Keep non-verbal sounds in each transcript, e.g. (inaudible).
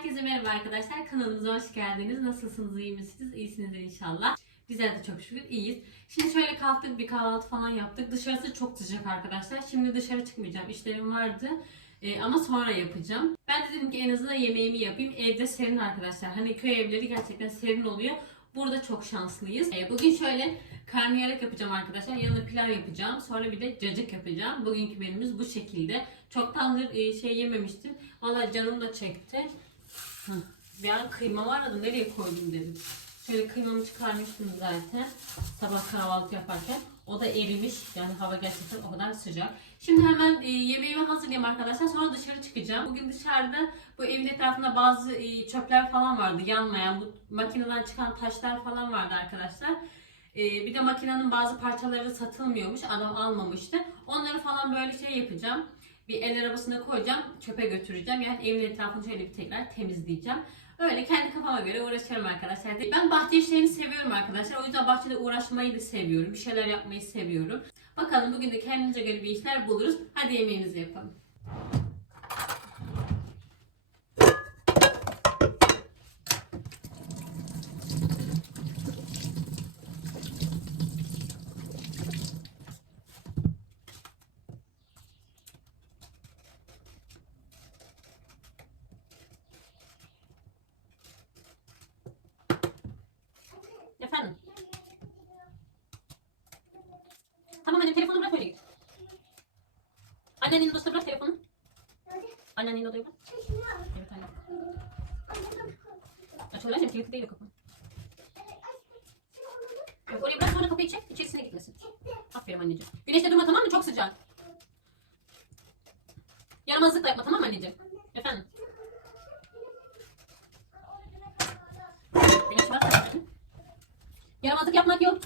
Herkese merhaba arkadaşlar. Kanalımıza hoş geldiniz. Nasılsınız? iyi misiniz? İyisinizdir inşallah. Bizler de çok şükür iyiyiz. Şimdi şöyle kalktık bir kahvaltı falan yaptık. Dışarısı çok sıcak arkadaşlar. Şimdi dışarı çıkmayacağım. İşlerim vardı. Ee, ama sonra yapacağım. Ben de dedim ki en azından yemeğimi yapayım. Evde serin arkadaşlar. Hani köy evleri gerçekten serin oluyor. Burada çok şanslıyız. Ee, bugün şöyle karnıyarık yapacağım arkadaşlar. Yanına pilav yapacağım. Sonra bir de cacık yapacağım. Bugünkü menümüz bu şekilde. Çoktandır e, şey yememiştim. Vallahi canım da çekti. Bir an kıyma var da nereye koydum dedim. Şöyle kıymamı çıkarmıştım zaten. Sabah kahvaltı yaparken. O da erimiş. Yani hava gerçekten o kadar sıcak. Şimdi hemen e, yemeğimi hazırlayayım arkadaşlar. Sonra dışarı çıkacağım. Bugün dışarıda bu evin etrafında bazı e, çöpler falan vardı. Yanmayan bu makineden çıkan taşlar falan vardı arkadaşlar. E, bir de makinenin bazı parçaları satılmıyormuş. Adam almamıştı. Onları falan böyle şey yapacağım. Bir el arabasına koyacağım. Çöpe götüreceğim. Yani evin etrafını şöyle bir tekrar temizleyeceğim. Öyle kendi kafama göre uğraşıyorum arkadaşlar. Ben bahçe işlerini seviyorum arkadaşlar. O yüzden bahçede uğraşmayı da seviyorum. Bir şeyler yapmayı seviyorum. Bakalım bugün de kendimize göre bir işler buluruz. Hadi yemeğimizi yapalım. Efendim? Tamam annem telefonu bırak öyle git. Annenin odasına bırak telefonu. Annenin odaya bırak. Evet anne. Açılır annem kilitli değil kapı. Yok oraya bırak sonra kapıyı çek içerisine gitmesin. Aferin anneciğim. Güneşte durma tamam mı? Çok sıcak. Yaramazlık da yapma tamam mı anneciğim? Efendim? Güneş var? Yaramazlık yapmak yok.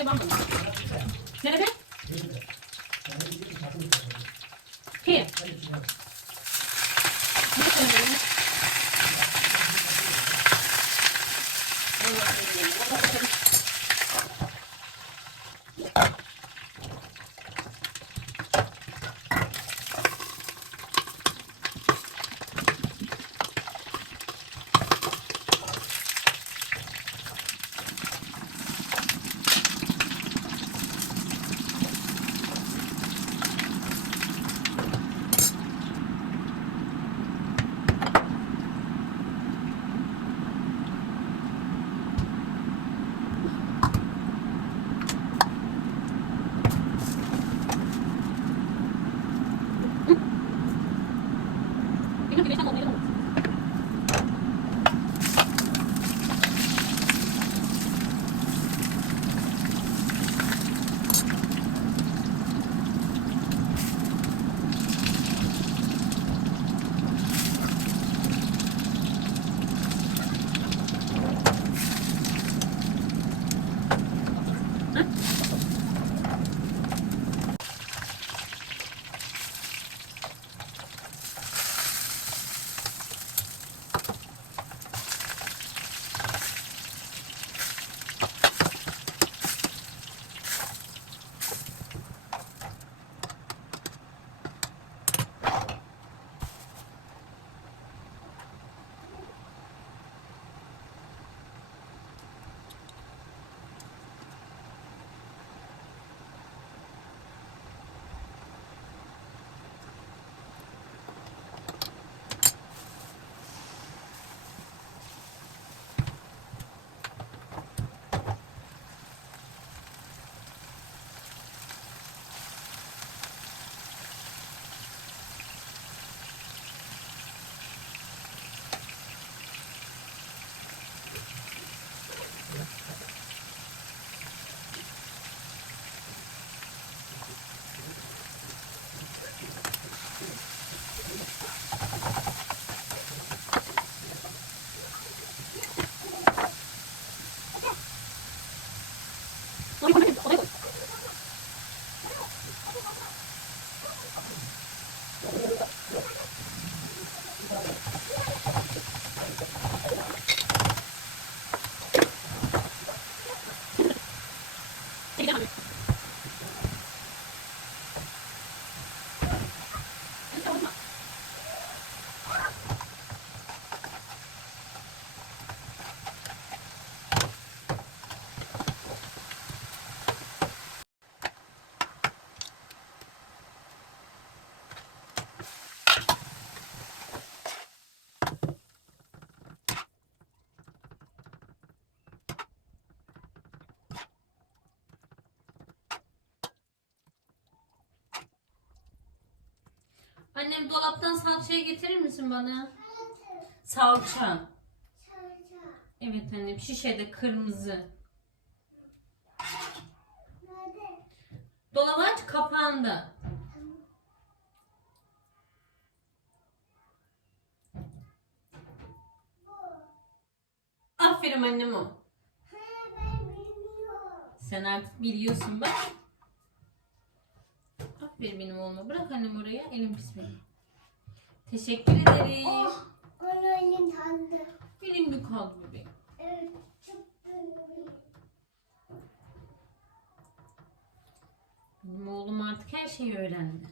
Imam. Annem dolaptan salçayı getirir misin bana? Salça. Evet annem şişede kırmızı. Dolabı aç kapağında. Aferin annem o. Sen artık biliyorsun bak. Aferin benim oğluma. Bırak annem oraya. Elim pis benim. Teşekkür ederim. Onu elin tanıdı. Elim bir kaldı bebeğim. Evet, çok. Benim oğlum artık her şeyi öğrendi.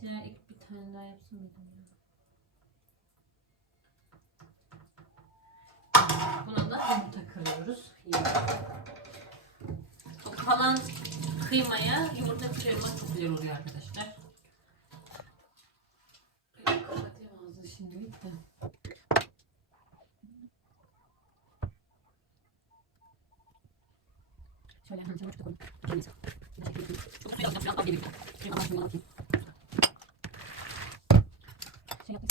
Diğer ilk bir tane daha yapsın mıydım ya? Buna da yumurta kırıyoruz. O kalan kıymaya yumurta kırmak çok güzel oluyor arkadaşlar. Kapatayım ağzını şimdilik de. Şöyle hemen yumurta koyayım. Kendisi. Çok suyu alacağım. Biraz az geliyor. Şöyle az suyu alayım. Şey yapayım.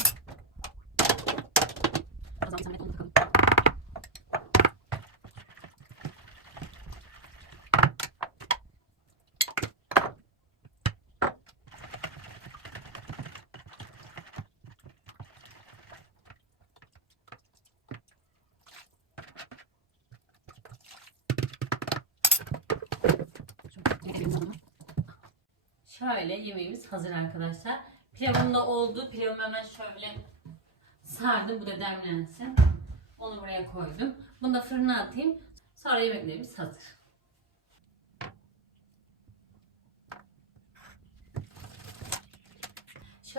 Az daha bir zahmet onu takalım. Şöyle yemeğimiz hazır arkadaşlar. Pilavım da oldu. Pilavımı hemen şöyle sardım. Bu da demlensin. Onu buraya koydum. Bunu da fırına atayım. Sonra yemeklerimiz hazır.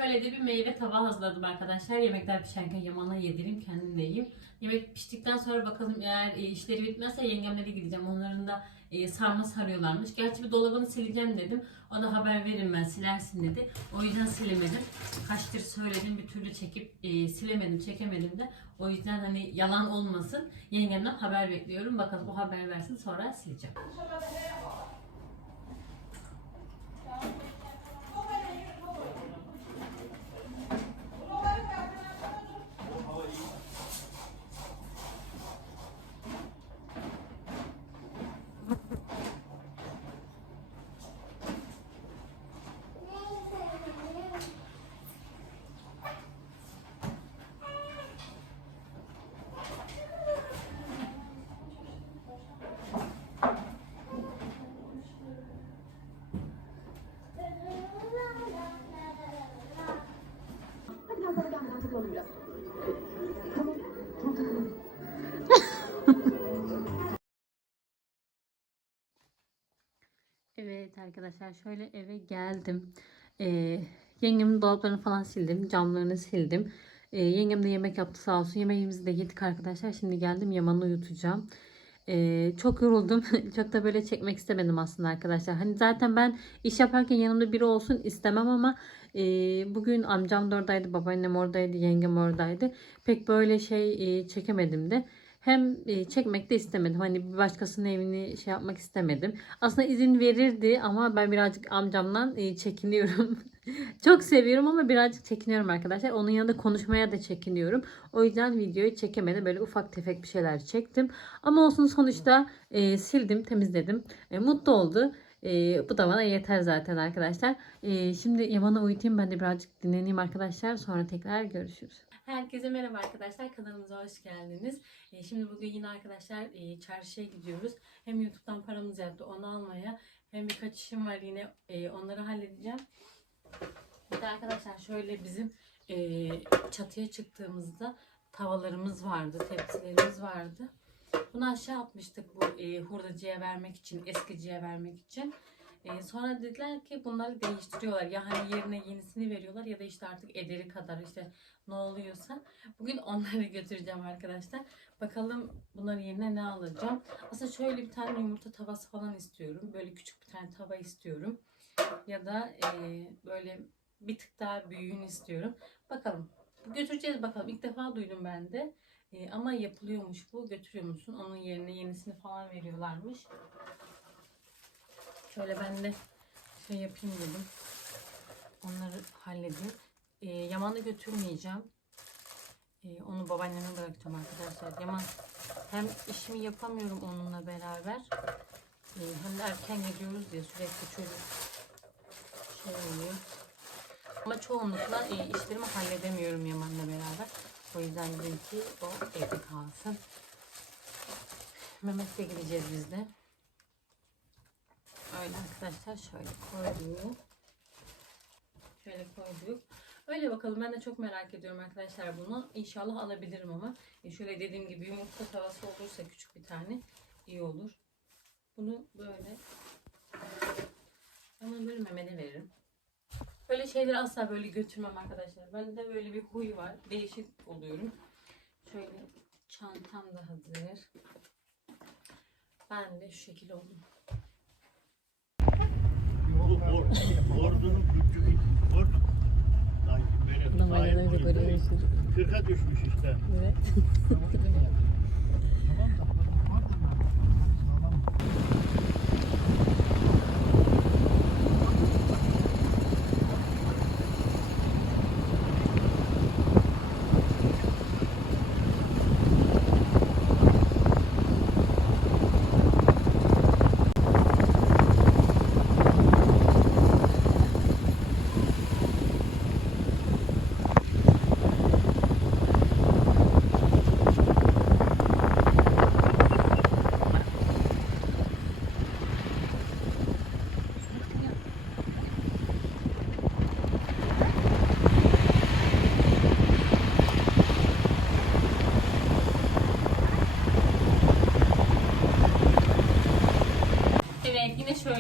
Şöyle de bir meyve tabağı hazırladım arkadaşlar. Yemekler pişerken Yaman'a yedireyim, kendim de yiyeyim. Yemek piştikten sonra bakalım eğer e, işleri bitmezse yengemlere gideceğim. Onların da e, sarma sarıyorlarmış. Gerçi bir dolabını sileceğim dedim. O da haber verin ben silersin dedi. O yüzden silemedim. Kaçtır söyledim bir türlü çekip e, silemedim, çekemedim de. O yüzden hani yalan olmasın. Yengemden haber bekliyorum. Bakalım o haber versin sonra sileceğim. Evet arkadaşlar şöyle eve geldim. Ee, yengemin dolaplarını falan sildim. Camlarını sildim. Ee, yengem de yemek yaptı sağ olsun. Yemeğimizi de yedik arkadaşlar. Şimdi geldim Yaman'ı uyutacağım. Ee, çok yoruldum. (laughs) çok da böyle çekmek istemedim aslında arkadaşlar. Hani zaten ben iş yaparken yanımda biri olsun istemem ama e, bugün amcam da oradaydı, babaannem oradaydı, yengem oradaydı. Pek böyle şey e, çekemedim de. Hem e, çekmek de istemedim. Hani bir başkasının evini şey yapmak istemedim. Aslında izin verirdi ama ben birazcık amcamdan e, çekiniyorum. (laughs) Çok seviyorum ama birazcık çekiniyorum arkadaşlar. Onun yanında konuşmaya da çekiniyorum. O yüzden videoyu çekemedim. Böyle ufak tefek bir şeyler çektim. Ama olsun sonuçta e, sildim, temizledim. E, mutlu oldu. E, bu da bana yeter zaten arkadaşlar. E, şimdi Yaman'ı uyutayım. Ben de birazcık dinleneyim arkadaşlar. Sonra tekrar görüşürüz. Herkese merhaba arkadaşlar. Kanalımıza hoş geldiniz. E, şimdi bugün yine arkadaşlar e, çarşıya gidiyoruz. Hem YouTube'dan paramız yattı onu almaya Hem birkaç işim var yine e, onları halledeceğim. Bir de arkadaşlar şöyle bizim e, çatıya çıktığımızda tavalarımız vardı, tepsilerimiz vardı. Bunu aşağı atmıştık bu hurdacıya vermek için, eskiciye vermek için. E, sonra dediler ki bunları değiştiriyorlar. Ya hani yerine yenisini veriyorlar ya da işte artık ederi kadar işte ne oluyorsa. Bugün onları (laughs) götüreceğim arkadaşlar. Bakalım bunların yerine ne alacağım. Aslında şöyle bir tane yumurta tavası falan istiyorum. Böyle küçük bir tane tava istiyorum. Ya da e, böyle bir tık daha büyüğünü istiyorum. Bakalım. Götüreceğiz bakalım. İlk defa duydum ben de. E, ama yapılıyormuş bu. Götürüyor musun? Onun yerine yenisini falan veriyorlarmış. Şöyle ben de şey yapayım dedim. Onları halledeyim. E, Yaman'ı götürmeyeceğim. E, onu babaanneme bırakacağım arkadaşlar. Yaman hem işimi yapamıyorum onunla beraber. e, hem de erken geliyoruz diye sürekli çocuk şey oluyor. Ama çoğunlukla e, işlerimi halledemiyorum Yaman'la beraber. O yüzden dedim ki o evde kalsın. Mehmet'le gideceğiz biz de. Öyle arkadaşlar şöyle koyduk. Şöyle koyduk. Öyle bakalım ben de çok merak ediyorum arkadaşlar bunu. İnşallah alabilirim ama. E şöyle dediğim gibi yumurta tavası olursa küçük bir tane iyi olur. Bunu böyle ama böyle memene veririm. Böyle şeyleri asla böyle götürmem arkadaşlar. Bende böyle bir huy var. Değişik oluyorum. Şöyle çantam da hazır. Ben de şu şekil oldum. Ordunun küçüğü, ordu. Sanki böyle Kırka düşmüş işte. Evet. Evet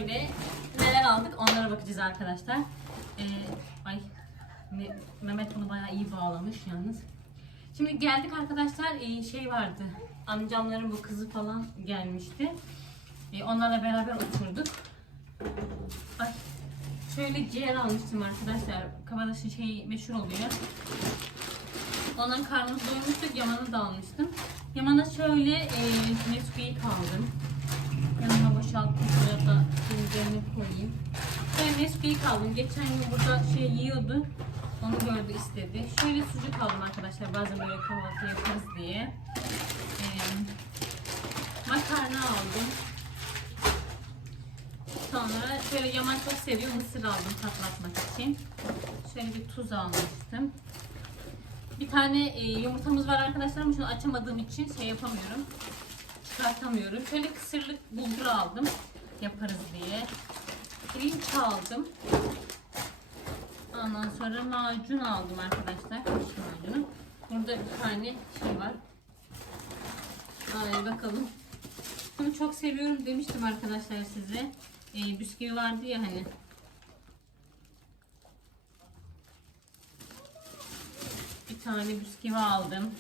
şöyle neler aldık onlara bakacağız arkadaşlar. Ee, ay Me- Mehmet bunu bayağı iyi bağlamış yalnız. Şimdi geldik arkadaşlar ee, şey vardı. Amcamların bu kızı falan gelmişti. Ee, onlarla beraber oturduk. Ay şöyle ciğer almıştım arkadaşlar. Kabadaş'ın şey meşhur oluyor. Ondan karnımız doymuştuk. Yaman'ı da almıştım. Yaman'a şöyle e, Nesquik'i kaldım. Yanıma boşalttım. Şuraya da üzerine koyayım. Ben Nesquik'i kaldım. Geçen gün burada şey yiyordu. Onu gördü istedi. Şöyle sucuk aldım arkadaşlar. Bazen böyle kahvaltı yaparız diye. Ee, makarna aldım. Sonra şöyle Yaman çok seviyor. Mısır aldım patlatmak için. Şöyle bir tuz almıştım. Bir tane e, yumurtamız var arkadaşlar ama şunu açamadığım için şey yapamıyorum. Çıkartamıyorum. Şöyle kısırlık bulgur aldım. Yaparız diye. Pirinç aldım. Ondan sonra macun aldım arkadaşlar. Macunu. Burada bir tane şey var. Ay bakalım. Bunu çok seviyorum demiştim arkadaşlar size. E, bisküvi vardı ya hani. Bir tane bisküvi aldım.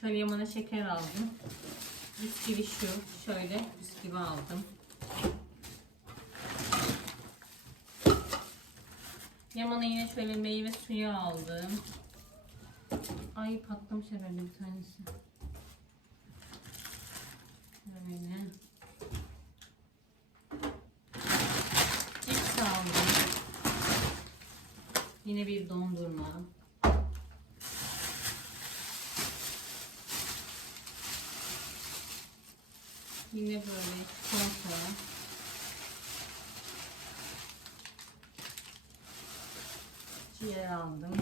Şöyle yamana şeker aldım. Bisküvi şu. Şöyle bisküvi aldım. Yamana yine şöyle meyve suyu aldım. Ay patlamış herhalde bir tanesi. Böyle. Cips aldım. Yine bir dondurma. Yine böyle çikolata. Ciğer aldım.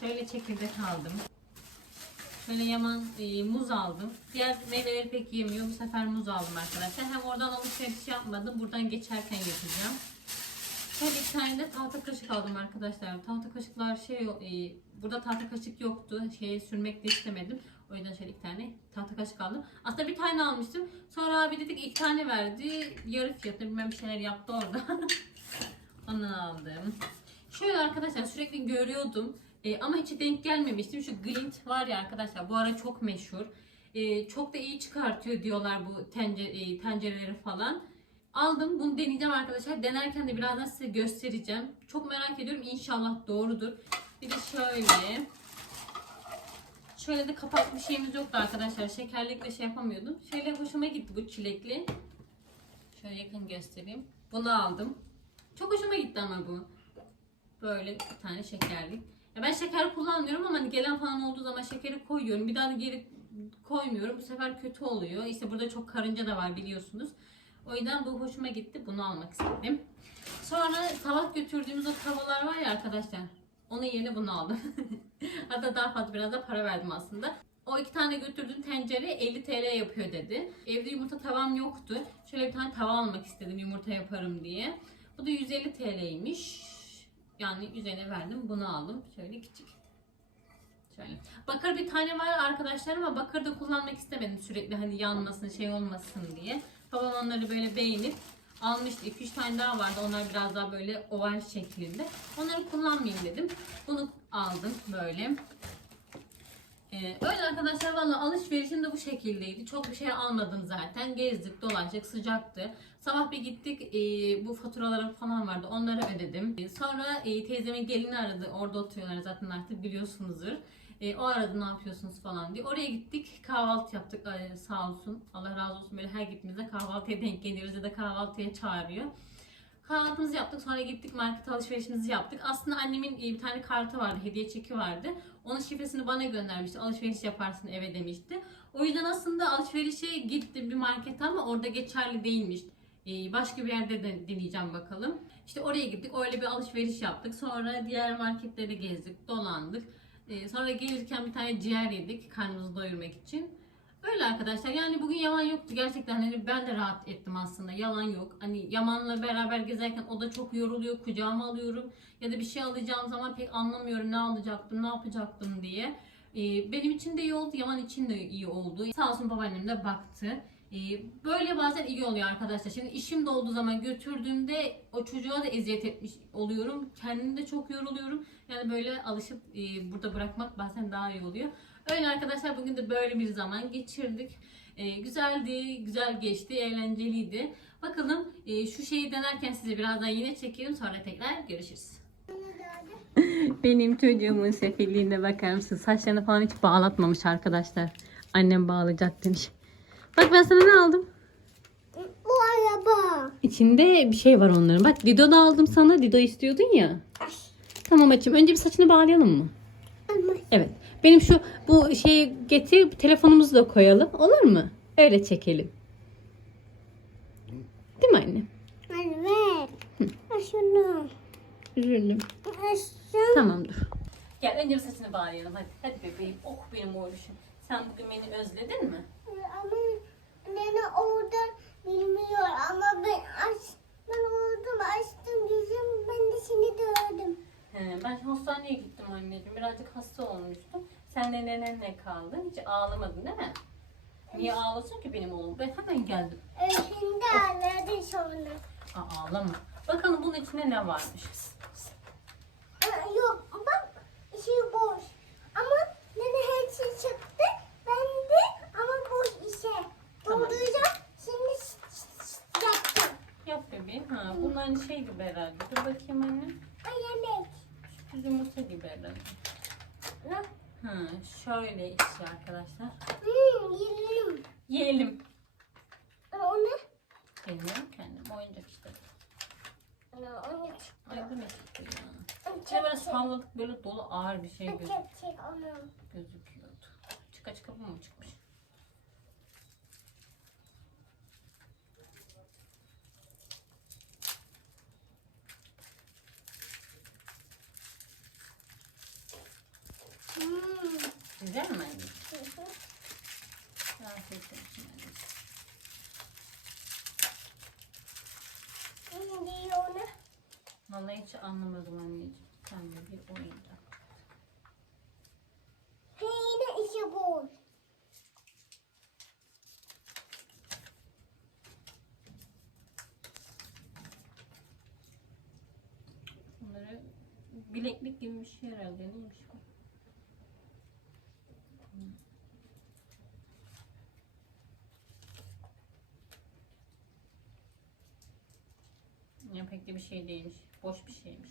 Şöyle çekirdek aldım. Şöyle yaman e, muz aldım. Diğer meyveleri pek yemiyor. Bu sefer muz aldım arkadaşlar. Hem oradan alışveriş yapmadım. Buradan geçerken getireceğim. Şöyle bir tane de tahta kaşık aldım arkadaşlar. Tahta kaşıklar şey e, burada tahta kaşık yoktu. Şeye sürmek de istemedim. O yüzden şöyle iki tane tahta kaşık aldım. Aslında bir tane almıştım. Sonra abi dedik iki tane verdi. Yarı fiyatına bilmem bir şeyler yaptı orada. (laughs) Ondan aldım. Şöyle arkadaşlar sürekli görüyordum. E, ama hiç denk gelmemiştim. Şu Glint var ya arkadaşlar bu ara çok meşhur. E, çok da iyi çıkartıyor diyorlar bu tencere, e, tencereleri falan. Aldım bunu deneyeceğim arkadaşlar. Denerken de birazdan size göstereceğim. Çok merak ediyorum. İnşallah doğrudur. Bir de şöyle. Şöyle de kapaklı bir şeyimiz yoktu arkadaşlar. Şekerlikle şey yapamıyordum. Şöyle hoşuma gitti bu çilekli. Şöyle yakın göstereyim. Bunu aldım. Çok hoşuma gitti ama bu. Böyle bir tane şekerlik. Ya ben şeker kullanmıyorum ama hani gelen falan olduğu zaman şekeri koyuyorum. Bir daha da geri koymuyorum. Bu sefer kötü oluyor. İşte burada çok karınca da var biliyorsunuz. O yüzden bu hoşuma gitti. Bunu almak istedim. Sonra sabah götürdüğümüz o tavalar var ya arkadaşlar. Onun yerine bunu aldım. (laughs) Hatta daha fazla biraz da para verdim aslında. O iki tane götürdüğüm tencere 50 TL yapıyor dedi. Evde yumurta tavam yoktu. Şöyle bir tane tava almak istedim yumurta yaparım diye. Bu da 150 TL'ymiş. Yani üzerine verdim. Bunu aldım. Şöyle küçük. Şöyle. Bakır bir tane var arkadaşlar ama bakır da kullanmak istemedim sürekli hani yanmasın şey olmasın diye. Babam onları böyle beğenip almıştı. 2-3 tane daha vardı. Onlar biraz daha böyle oval şeklinde. Onları kullanmayayım dedim. Bunu aldım böyle. Ee, öyle arkadaşlar valla alışverişim de bu şekildeydi. Çok bir şey almadım zaten. Gezdik, dolaştık, sıcaktı. Sabah bir gittik, e, bu faturalarım falan vardı. Onları ödedim. E, sonra e, teyzemin gelini aradı. Orada oturuyorlar zaten artık biliyorsunuzdur. E, o aradı ne yapıyorsunuz falan diye. Oraya gittik, kahvaltı yaptık Ay, sağ olsun. Allah razı olsun böyle her gittiğimizde kahvaltıya denk geliyoruz ya da kahvaltıya çağırıyor. Kahvaltımızı yaptık. Sonra gittik market alışverişimizi yaptık. Aslında annemin e, bir tane kartı vardı. Hediye çeki vardı. Onun şifresini bana göndermişti. Alışveriş yaparsın eve demişti. O yüzden aslında alışverişe gittim bir markete ama orada geçerli değilmiş. E, Başka bir yerde de deneyeceğim bakalım. İşte oraya gittik. Öyle bir alışveriş yaptık. Sonra diğer marketleri gezdik, dolandık. E, Sonra gelirken bir tane ciğer yedik karnımızı doyurmak için. Öyle arkadaşlar yani bugün yalan yoktu gerçekten hani ben de rahat ettim aslında yalan yok. Hani Yaman'la beraber gezerken o da çok yoruluyor kucağıma alıyorum ya da bir şey alacağım zaman pek anlamıyorum ne alacaktım ne yapacaktım diye. Ee, benim için de iyi oldu Yaman için de iyi oldu. Sağ olsun babaannem de baktı. Ee, böyle bazen iyi oluyor arkadaşlar. Şimdi işim de olduğu zaman götürdüğümde o çocuğa da eziyet etmiş oluyorum. Kendim de çok yoruluyorum. Yani böyle alışıp e, burada bırakmak bazen daha iyi oluyor. Öyle arkadaşlar bugün de böyle bir zaman geçirdik. Ee, güzeldi, güzel geçti, eğlenceliydi. Bakalım e, şu şeyi denerken size birazdan yine çekelim sonra tekrar görüşürüz. (laughs) Benim çocuğumun sefilliğine bakar mısın? Saçlarını falan hiç bağlatmamış arkadaşlar. Annem bağlayacak demiş. Bak ben sana ne aldım? Bu araba. İçinde bir şey var onların. Bak Dido da aldım sana. Dido istiyordun ya. Tamam açayım. Önce bir saçını bağlayalım mı? Ama Evet. Benim şu bu şeyi getir telefonumuzu da koyalım. Olur mu? Öyle çekelim. Değil mi anne? evet. Şunu. Üzüldüm. Şunu. Tamam dur. Gel önce bir saçını bağlayalım hadi. Hadi bebeğim. Oh benim oğluşum. Sen bugün beni özledin mi? Ama beni orada bilmiyor ama ben aç ben oldum açtım yüzüm ben de seni gördüm. He, ben hastaneye gittim anneciğim. Birazcık hasta olmuştum. Sen de nenenle kaldın. Hiç ağlamadın değil mi? Niye ağlasın ki benim oğlum? Ben hemen geldim. Şimdi ağladı sonra. Aa, ağlama. Bakalım bunun içinde ne varmış? Aa, Yok bak içi boş. Ama nene her şey çıktı. Ben de ama boş işe. Tamam. Dolduracağım. Şimdi ş- ş-. Yap bebeğim. Ha, bunlar aynı şey gibi herhalde. Dur bakayım anne. Ay yemek. Düz yumurta gibi herhalde. Ne? Ha, şöyle işte arkadaşlar. Hmm, yiyelim. Yiyelim. Aa, O ne? Bilmiyorum kendim. Oyuncak işte. Aa, O ne? Ay bu ne çıktı ya? Çek, İçine böyle çek. salladık böyle dolu ağır bir şey Çek göz çek onu. gözüküyordu. Çık aç kapı mı çıkmış? Hmm. Güzel mi anne? Afiyet olsun anneciğim. Şimdi onu Vallahi hiç anlamadım anneciğim. Sen de bir oyuncak. yine işi boş. Bunları bileklik gibi bir şey herhalde. Neymiş bu? Hmm. De bir şey değilmiş. Boş bir şeymiş.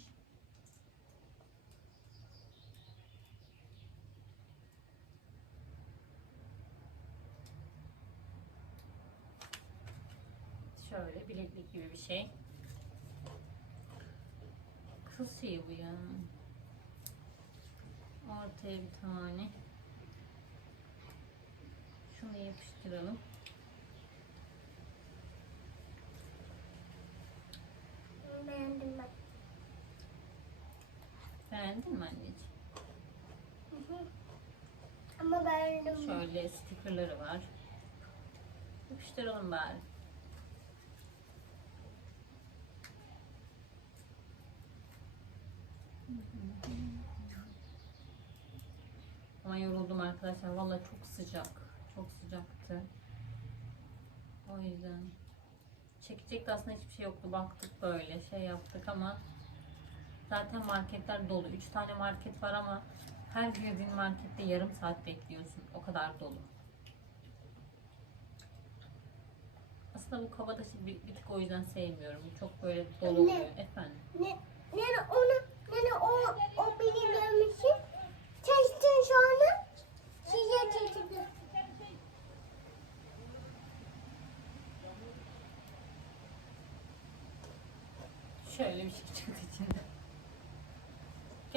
Şöyle bileklik gibi bir şey. Kız şeyi bu ya. Ortaya bir tane. Şunu yapıştıralım. Beğendim ben. Beğendin mi anneciğim? Hı hı. Ama beğendim. Şöyle stickerları var. Yapıştıralım bari. Ama yoruldum arkadaşlar. Vallahi çok sıcak. Çok sıcaktı. O yüzden. Çekecek de aslında hiçbir şey yoktu. Baktık böyle şey yaptık ama zaten marketler dolu. 3 tane market var ama her girdiğin markette yarım saat bekliyorsun. O kadar dolu. Aslında bu kabataşı bir, bir tık o yüzden sevmiyorum. Çok böyle dolu oluyor. Efendim. Ne, nene onu, nene o, o beni görmüşsün. Çeştin sonra size çeşitli. Şöyle bir şey çıktı içinde.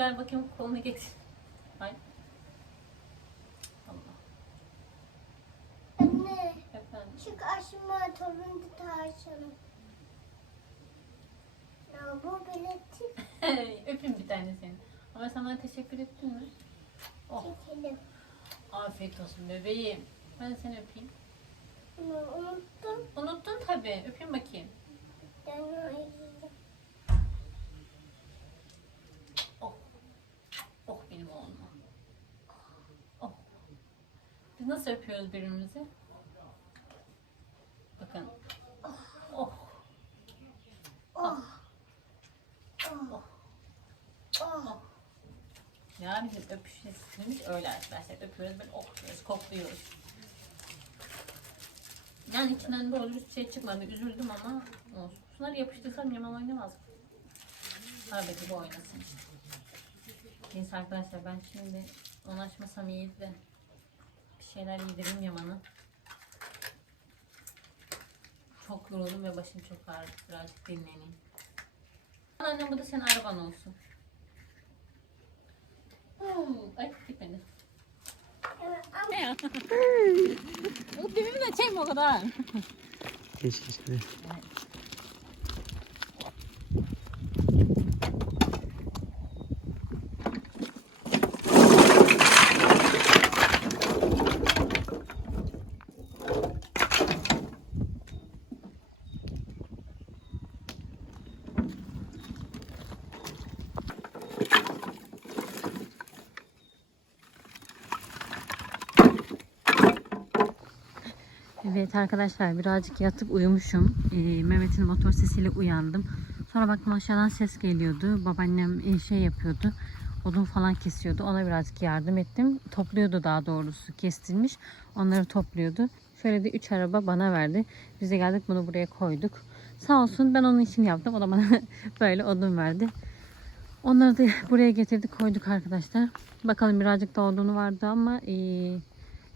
Gel bakayım kolunu getir. Ay. Allah. Anne, Efendim. şu karşıma torunu taşıyalım. Ya bu bileti Öpeyim bir tane seni. Ama sen bana teşekkür ettin mi? Oh. çekelim. Afiyet olsun bebeğim. Ben seni öpeyim. Bunu unuttum. Unuttun tabii. Öpeyim bakayım. Ben o yiyeceğim. Oh. Oh benim oğlum. Oh. Biz nasıl öpüyoruz birbirimizi? Bakın. Oh. Oh. Oh. Oh. Ya bizim öpüş stilimiz öyle arkadaşlar. Öpüyoruz böyle okluyoruz, kokluyoruz. Yani içinden doğru bir şey çıkmadı. Üzüldüm ama olsun. Şunları yapıştırsam Yaman oynamaz. Tabii bu oynasın. Neyse arkadaşlar ben şimdi onu açmasam iyiydi de şeyler yedireyim Yaman'a. Çok yoruldum ve başım çok ağrıdı. Birazcık dinleneyim. Annem bu da senin araban olsun. Hmm, ay gitmedi. Evet, ama O dibimi de çekme o kadar. Keşke. Evet arkadaşlar birazcık yatıp uyumuşum. Ee, Mehmet'in motor sesiyle uyandım. Sonra baktım aşağıdan ses geliyordu. Babaannem e, şey yapıyordu. Odun falan kesiyordu. Ona birazcık yardım ettim. Topluyordu daha doğrusu kestirmiş. Onları topluyordu. Şöyle de 3 araba bana verdi. Biz de geldik bunu buraya koyduk. Sağ olsun ben onun için yaptım. O da bana (laughs) böyle odun verdi. Onları da (laughs) buraya getirdik koyduk arkadaşlar. Bakalım birazcık da odunu vardı ama e,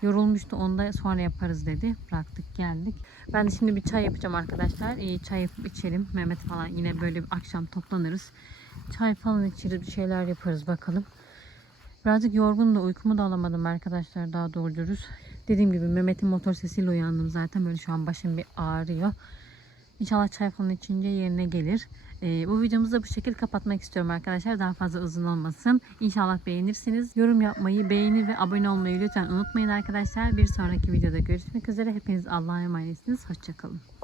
yorulmuştu. Onu da sonra yaparız dedi. Bıraktık geldik. Ben de şimdi bir çay yapacağım arkadaşlar. E, çay yapıp içelim. Mehmet falan yine böyle bir akşam toplanırız. Çay falan içeriz bir şeyler yaparız bakalım. Birazcık yorgun da uykumu da alamadım arkadaşlar daha doğru dürüst. Dediğim gibi Mehmet'in motor sesiyle uyandım zaten. Böyle şu an başım bir ağrıyor. İnşallah çay falan içince yerine gelir. Ee, bu videomuzu da bu şekilde kapatmak istiyorum arkadaşlar. Daha fazla uzun olmasın. İnşallah beğenirsiniz. Yorum yapmayı, beğeni ve abone olmayı lütfen unutmayın arkadaşlar. Bir sonraki videoda görüşmek üzere. Hepiniz Allah'a emanetsiniz. Hoşçakalın.